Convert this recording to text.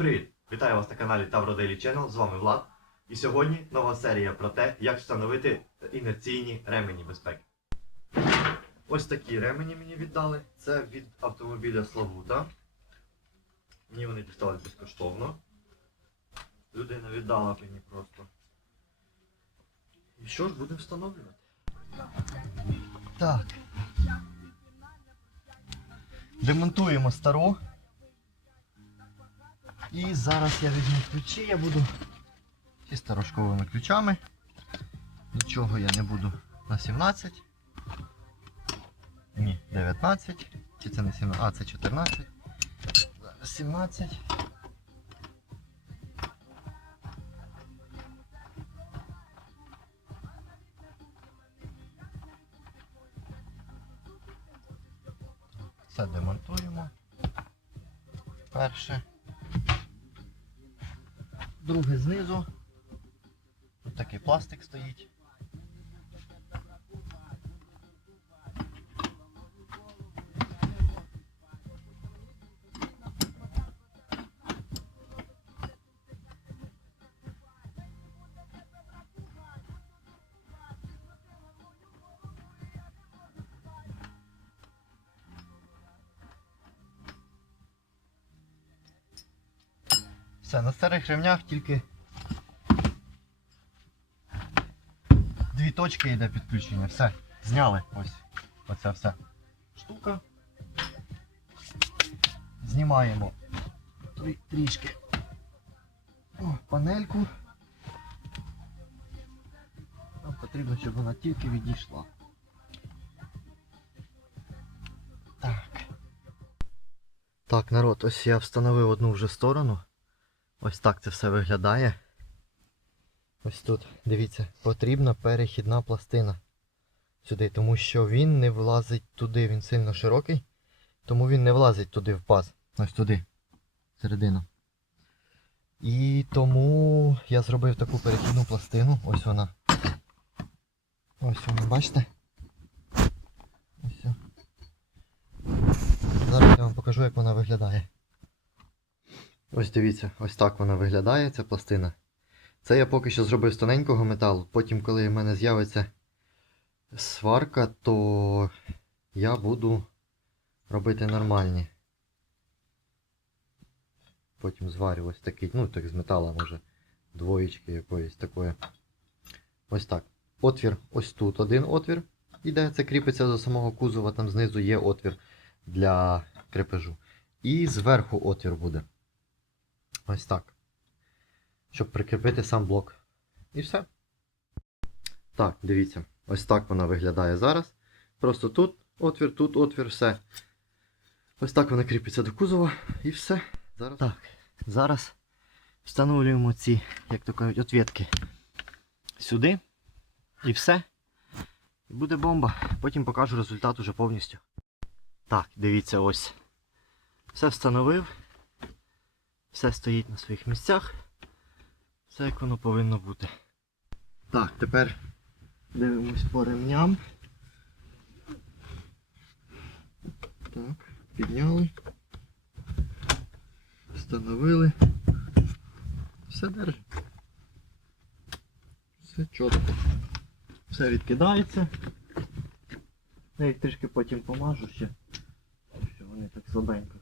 Вітаю вас на каналі Тавро Daily Channel, з вами Влад. І сьогодні нова серія про те, як встановити інерційні ремені безпеки. Ось такі ремені мені віддали. Це від автомобіля Славута. Мені вони дістались безкоштовно. Людина віддала мені просто. І що ж, будемо встановлювати. Так. Демонтуємо стару. І зараз я візьму ключі, я буду чисто рожковими ключами. Нічого я не буду на 17. Ні, 19. Чи це не 17? А, це 14. 17. Це демонтуємо. Перше. Друге знизу. Тут такий пластик стоїть. Все, на старих ремнях тільки дві точки йде підключення. Все, зняли ось оця вся штука. Знімаємо трі- трішки О, панельку. Нам потрібно, щоб вона тільки відійшла. Так. Так, народ, ось я встановив одну вже сторону. Ось так це все виглядає. Ось тут, дивіться, потрібна перехідна пластина сюди, тому що він не влазить туди, він сильно широкий, тому він не влазить туди в паз. Ось туди, середину. І тому я зробив таку перехідну пластину. Ось вона. Ось вона, бачите? Ось. Зараз я вам покажу, як вона виглядає. Ось дивіться, ось так вона виглядає, ця пластина. Це я поки що зробив з тоненького металу. Потім, коли в мене з'явиться сварка, то я буду робити нормальні. Потім зварю ось такий, ну так з метала, може, двоєчки якоїсь такої. Ось так. Отвір ось тут один отвір. Іде, це кріпиться до самого кузова, там знизу є отвір для крепежу. І зверху отвір буде. Ось так. Щоб прикріпити сам блок. І все. Так, дивіться. Ось так вона виглядає зараз. Просто тут отвір, тут отвір, все. Ось так вона кріпиться до кузова і все. Зараз. Так, зараз встановлюємо ці, як то кажуть, отвітки сюди. І все. І буде бомба. Потім покажу результат уже повністю. Так, дивіться, ось. Все встановив. Все стоїть на своїх місцях. Все як воно повинно бути. Так, тепер дивимось по ремням. Так, підняли. Встановили. Все держить. Все чітко. Все відкидається. Навіть трішки потім помажу ще. Що вони так слабенько